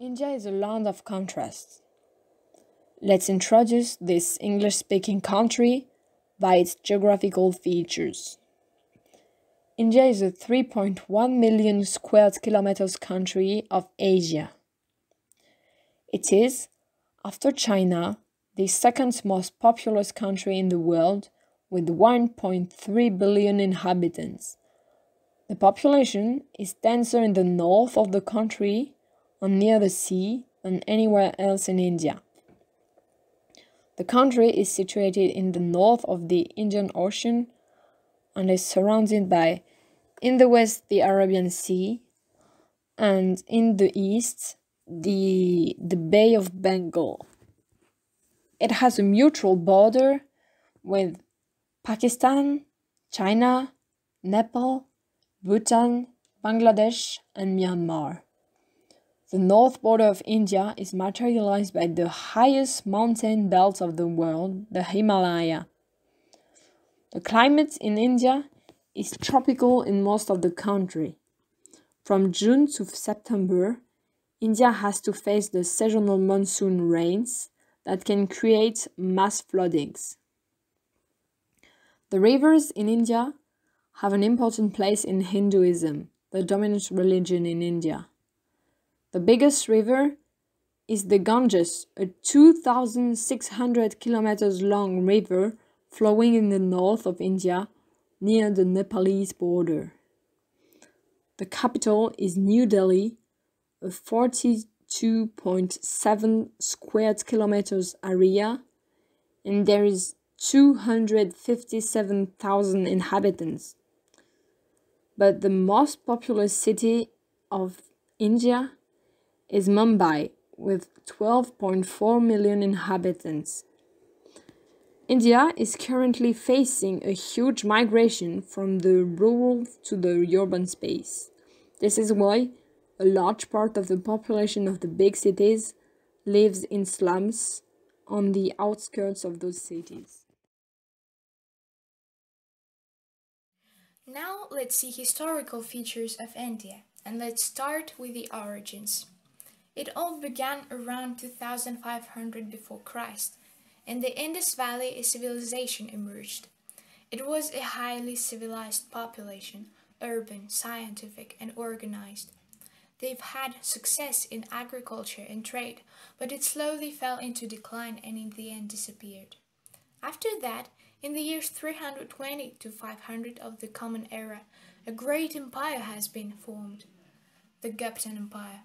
India is a land of contrasts. Let's introduce this English-speaking country by its geographical features. India is a 3.1 million square kilometers country of Asia. It is, after China, the second most populous country in the world with 1.3 billion inhabitants. The population is denser in the north of the country and near the sea than anywhere else in India. The country is situated in the north of the Indian Ocean and is surrounded by, in the west, the Arabian Sea, and in the east, the Bay of Bengal. It has a mutual border with Pakistan, China, Nepal, Bhutan, Bangladesh, and Myanmar. The north border of India is materialized by the highest mountain belt of the world, the Himalaya. The climate in India is tropical in most of the country. From June to September, India has to face the seasonal monsoon rains that can create mass floodings. The rivers in India have an important place in Hinduism, the dominant religion in India. The biggest river is the Ganges, a 2,600 kilometers long river flowing in the north of India near the Nepalese border. The capital is New Delhi, a 42.7 square kilometers area, and there is 257,000 inhabitants. But the most populous city of India is Mumbai, with 12.4 million inhabitants. India is currently facing a huge migration from the rural to the urban space. This is why a large part of the population of the big cities lives in slums on the outskirts of those cities. Now let's see historical features of India, and let's start with the origins. It all began around 2500 before Christ. In the Indus Valley, a civilization emerged. It was a highly civilized population, urban, scientific, and organized. They've had success in agriculture and trade, but it slowly fell into decline and in the end disappeared. After that, in the years 320 to 500 of the Common Era, a great empire has been formed, the Gupton Empire.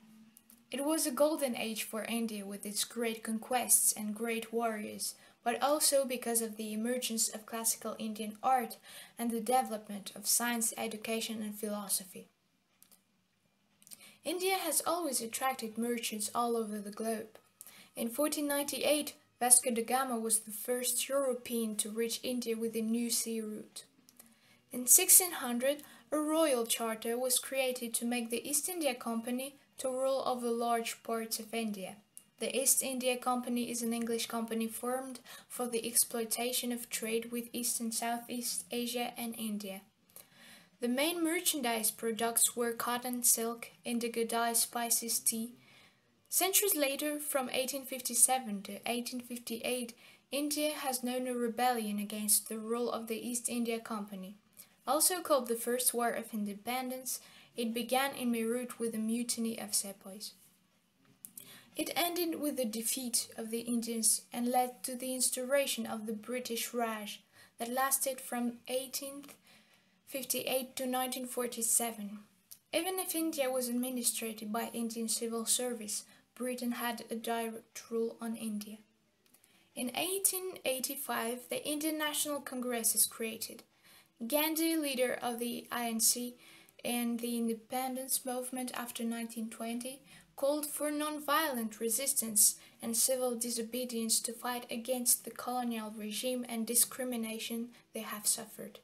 It was a golden age for India with its great conquests and great warriors, but also because of the emergence of classical Indian art and the development of science, education, and philosophy. India has always attracted merchants all over the globe. In 1498, Vasco da Gama was the first European to reach India with a new sea route. In 1600, a royal charter was created to make the East India Company to rule over large parts of India. The East India Company is an English company formed for the exploitation of trade with East and Southeast Asia and India. The main merchandise products were cotton, silk, indigo dye, spices, tea. Centuries later, from 1857 to 1858, India has known a rebellion against the rule of the East India Company. Also called the First War of Independence, it began in Meerut with a mutiny of sepoys. It ended with the defeat of the Indians and led to the instauration of the British Raj that lasted from 1858 to 1947. Even if India was administered by Indian civil service, Britain had a direct rule on India. In 1885, the Indian National Congress is created. Gandhi, leader of the INC and the independence movement after 1920, called for non-violent resistance and civil disobedience to fight against the colonial regime and discrimination they have suffered.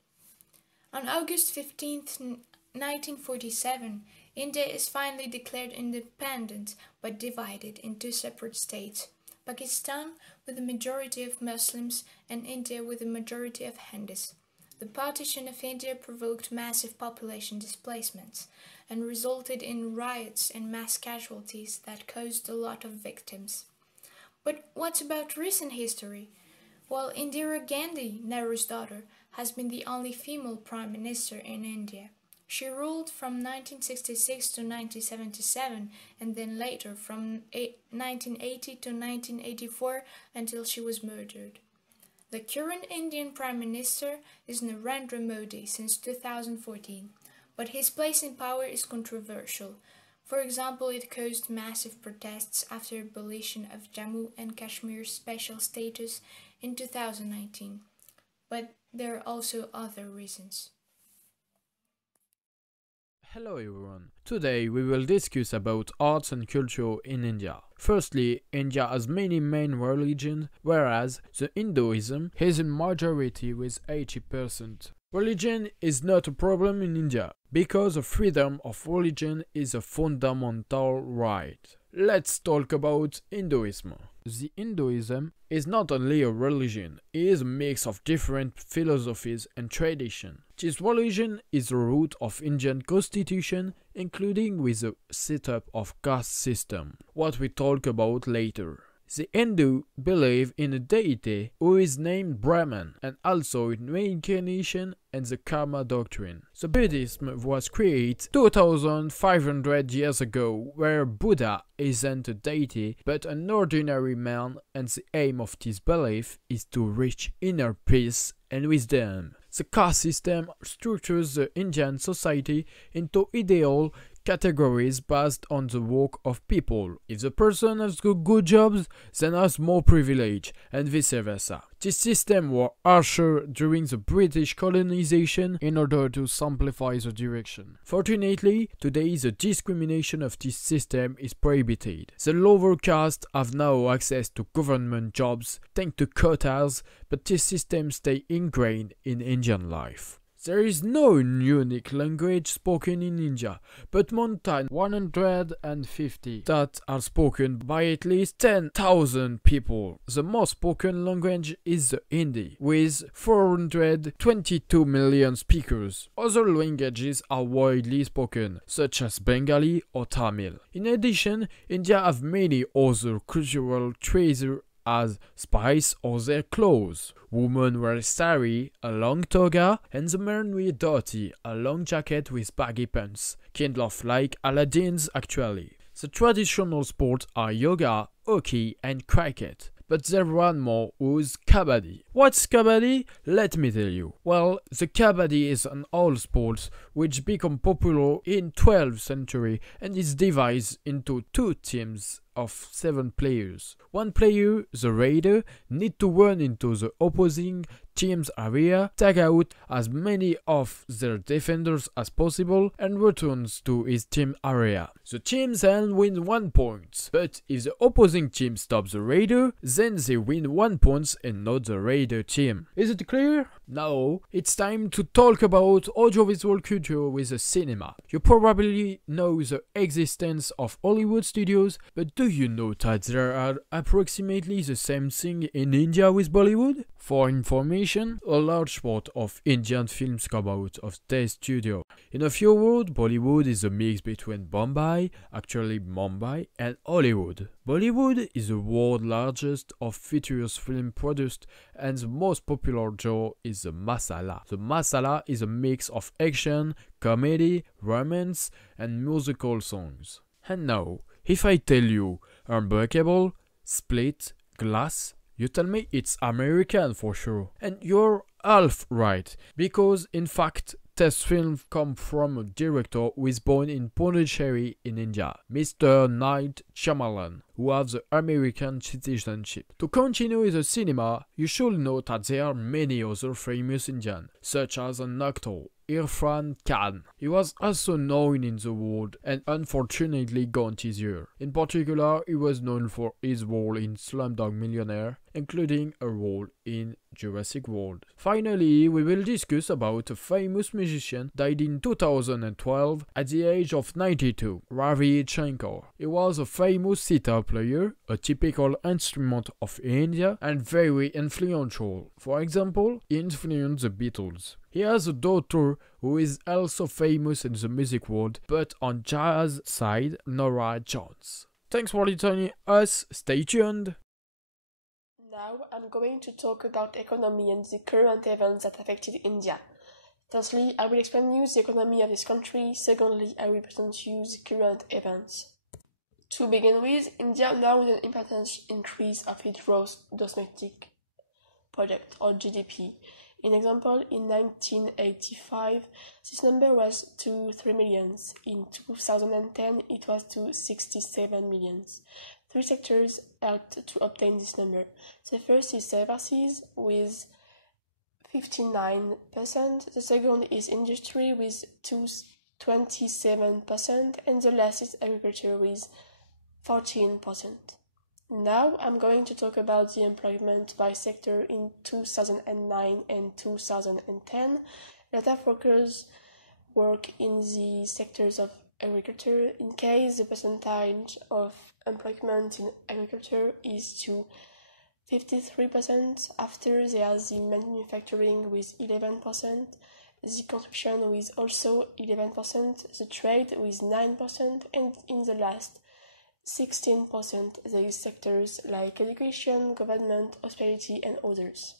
On August 15, 1947, India is finally declared independent but divided into separate states, Pakistan with a majority of Muslims and India with a majority of Hindus. The partition of India provoked massive population displacements and resulted in riots and mass casualties that caused a lot of victims. But what about recent history? Well, Indira Gandhi, Nehru's daughter, has been the only female prime minister in India. She ruled from 1966 to 1977 and then later from 1980 to 1984 until she was murdered. The current Indian Prime Minister is Narendra Modi since 2014, but his place in power is controversial. For example, it caused massive protests after abolition of Jammu and Kashmir's special status in 2019. But there are also other reasons. Hello everyone. Today we will discuss about arts and culture in India. Firstly, India has many main religions, whereas the Hinduism is in majority with 80%. Religion is not a problem in India, because the freedom of religion is a fundamental right. Let's talk about Hinduism. The Hinduism is not only a religion, it is a mix of different philosophies and traditions. This religion is the root of Indian constitution, including with the setup of caste system, what we talk about later. The Hindu believe in a deity who is named Brahman and also in reincarnation and the karma doctrine. The Buddhism was created 2500 years ago, where Buddha isn't a deity but an ordinary man, and the aim of this belief is to reach inner peace and wisdom. The caste system structures the Indian society into ideal categories based on the work of people. If the person has good jobs, then has more privilege, and vice versa. This system was harsher during the British colonization in order to simplify the direction. Fortunately, today the discrimination of this system is prohibited. The lower caste have now access to government jobs thanks to quotas, but this system stays ingrained in Indian life. There is no unique language spoken in India, but more than 150 that are spoken by at least 10,000 people. The most spoken language is the Hindi, with 422 million speakers. Other languages are widely spoken, such as Bengali or Tamil. In addition, India has many other cultural treasures as spice or their clothes. Women wear sari, a long toga, and the men wear dhoti, a long jacket with baggy pants, kind of like Aladdin's actually. The traditional sports are yoga, hockey and cricket. But there one more who's kabaddi. What's kabaddi? Let me tell you. Well, the kabaddi is an old sport which became popular in 12th century and is divided into two teams of 7 players. One player, the raider, need to run into the opposing team's area, take out as many of their defenders as possible, and returns to his team area. The team then wins 1 point, but if the opposing team stops the raider, then they win 1 point and not the raider team. Is it clear? Now, it's time to talk about audiovisual culture with the cinema. You probably know the existence of Hollywood studios, but do you know that there are approximately the same thing in India with Bollywood? For information, a large part of Indian films come out of this studio. In a few words, Bollywood is a mix between Bombay, actually Mumbai, and Hollywood. Bollywood is the world's largest of features film produced, and the most popular genre is the masala. The masala is a mix of action, comedy, romance, and musical songs. And now, if I tell you Unbreakable, Split, Glass, you tell me it's American for sure. And you're half right, because in fact, this film comes from a director who is born in Pondicherry in India, Mr. Night Shyamalan, who has the American citizenship. To continue with the cinema, you should know that there are many other famous Indians, such as an actor, Irfan Khan. He was also known in the world and unfortunately gone this year. In particular, he was known for his role in Slumdog Millionaire including a role in Jurassic World. Finally, we will discuss about a famous musician died in 2012 at the age of 92, Ravi Shankar. He was a famous sitar player, a typical instrument of India, and very influential. For example, he influenced the Beatles. He has a daughter who is also famous in the music world, but on jazz side, Nora Jones. Thanks for listening us, stay tuned! Now I'm going to talk about economy and the current events that affected India. Firstly, I will explain you the economy of this country. Secondly, I will present you the current events. To begin with, India now has an important increase of its gross domestic product or GDP. In example, in 1985, this number was to 3 millions. In 2010, it was to 67 millions. Three sectors helped to obtain this number. The first is services with 59%, the second is industry with 27%, and the last is agriculture with 14%. Now I'm going to talk about the employment by sector in 2009 and 2010. A lot of workers work in the sectors of agriculture. In case the percentage of employment in agriculture is to 53%, after there's the manufacturing with 11%, the construction with also 11%, the trade with 9%, and in the last 16% there is sectors like education, government, hospitality and others.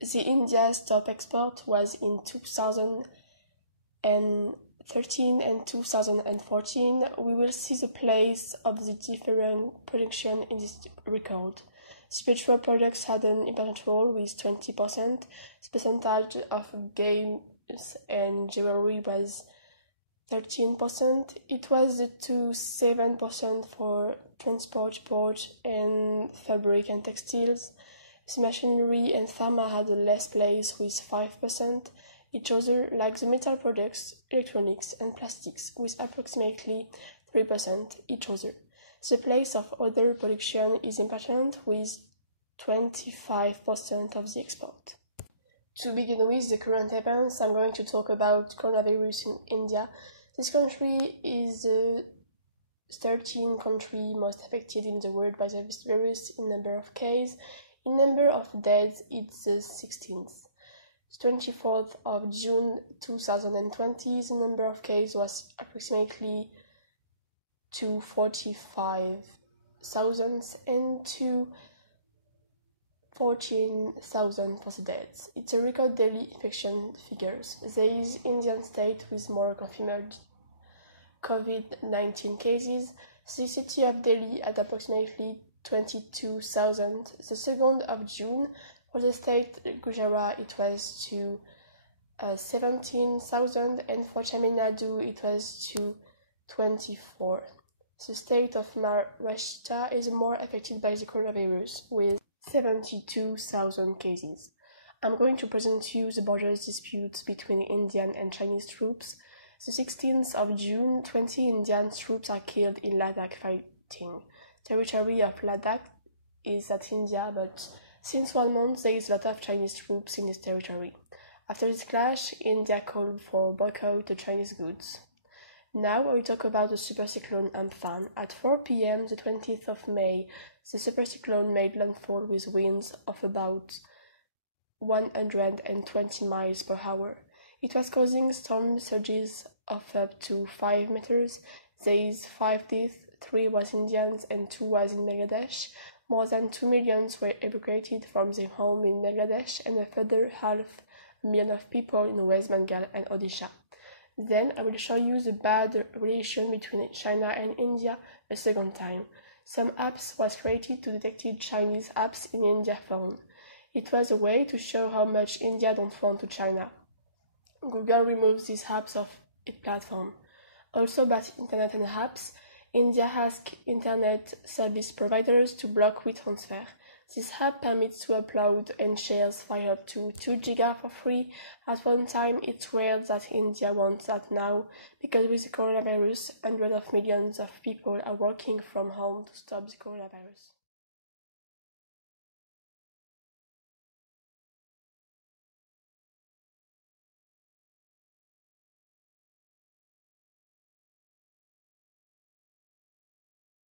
The India's top export was in 2013 and 2014. We will see the place of the different production in this record. The petrol products had an important role with 20%. The percentage of games and jewelry was 13%. It was to 7% for transport, port, and fabric and textiles. The machinery and pharma had a less place with 5%. Each other, like the metal products, electronics, and plastics, with approximately 3% each other. The place of other production is important with 25% of the export. To begin with the current events, I'm going to talk about coronavirus in India. This country is the 13th country most affected in the world by this virus in number of cases. In number of deaths, it's the 16th. 24th of June 2020, the number of cases was approximately 245,000 and to 14,000 for the deaths. It's a record daily infection figures. There is Indian state with more confirmed COVID-19 cases. The city of Delhi had approximately 22,000. The 2nd of June, for the state Gujarat, it was to 17,000, and for Tamil Nadu, it was to 24. The state of Maharashtra is more affected by the coronavirus, with 72,000 cases. I'm going to present you the border disputes between Indian and Chinese troops. The 16th of June, 20 Indian troops are killed in Ladakh fighting. Territory of Ladakh is at India, but since 1 month there is a lot of Chinese troops in this territory. After this clash, India called for boycott the Chinese goods. Now I will talk about the supercyclone Amphan. At 4 p.m. the 20th of May, the supercyclone made landfall with winds of about 120 miles per hour. It was causing storm surges of up to 5 meters. There is 5 deaths, 3 was Indians and 2 was in Bangladesh. More than 2 million were evacuated from their home in Bangladesh, and a further 500,000 of people in West Bengal and Odisha. Then I will show you the bad relation between China and India a second time. Some apps was created to detect Chinese apps in India phone. It was a way to show how much India don't want to China. Google removes these apps off its platform. Also about internet and apps, India asked internet service providers to block WeTransfer. This app permits to upload and share files up to 2 GB for free. At one time, it's weird that India wants that now, because with the coronavirus, hundreds of millions of people are working from home to stop the coronavirus.